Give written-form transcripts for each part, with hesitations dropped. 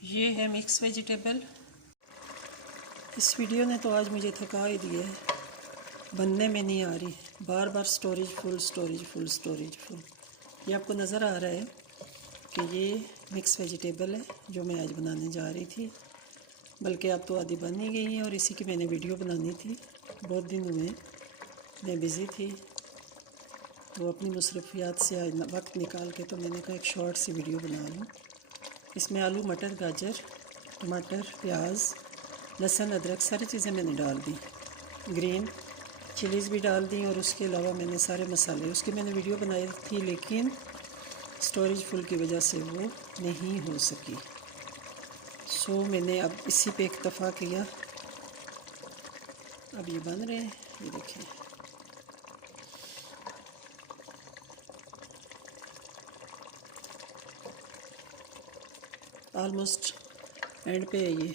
ये है mix vegetable. इस वीडियो ने तो आज मुझे थका ही दिया है, बनने में नहीं आ रही, बार बार storage full storage full storage full. ये आपको नज़र आ रहा है कि ये मिक्स वेजिटेबल है जो मैं आज बनाने जा रही थी, बल्कि अब तो आधी बन ही गई है और इसी की मैंने वीडियो बनानी थी। बहुत दिन हुए मैं बिज़ी थी, तो अपनी मसरूफियात से आज वक्त निकाल के तो मैंने कहा एक शॉर्ट सी वीडियो बना लूँ। इसमें आलू, मटर, गाजर, टमाटर, प्याज, लहसुन, अदरक सारी चीज़ें मैंने डाल दी, ग्रीन चिलीज़ भी डाल दी और उसके अलावा मैंने सारे मसाले, उसकी मैंने वीडियो बनाई थी लेकिन स्टोरेज फुल की वजह से वो नहीं हो सकी। सो मैंने अब इसी पे इक्तफ़ा किया। अब ये बन रहे हैं, ये देखें। ऑलमोस्ट एंड पे है ये।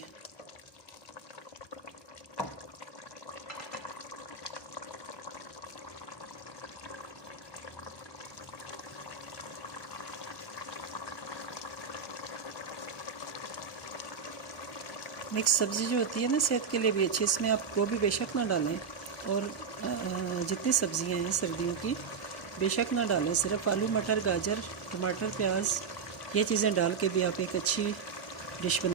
मिक्स सब्ज़ी जो होती है ना सेहत के लिए भी अच्छी, इसमें आप गोभी बेशक ना डालें और जितनी सब्ज़ियाँ हैं सर्दियों की बेशक ना डालें, सिर्फ आलू, मटर, गाजर, टमाटर, प्याज ये चीज़ें डाल के भी आप एक अच्छी डिश बना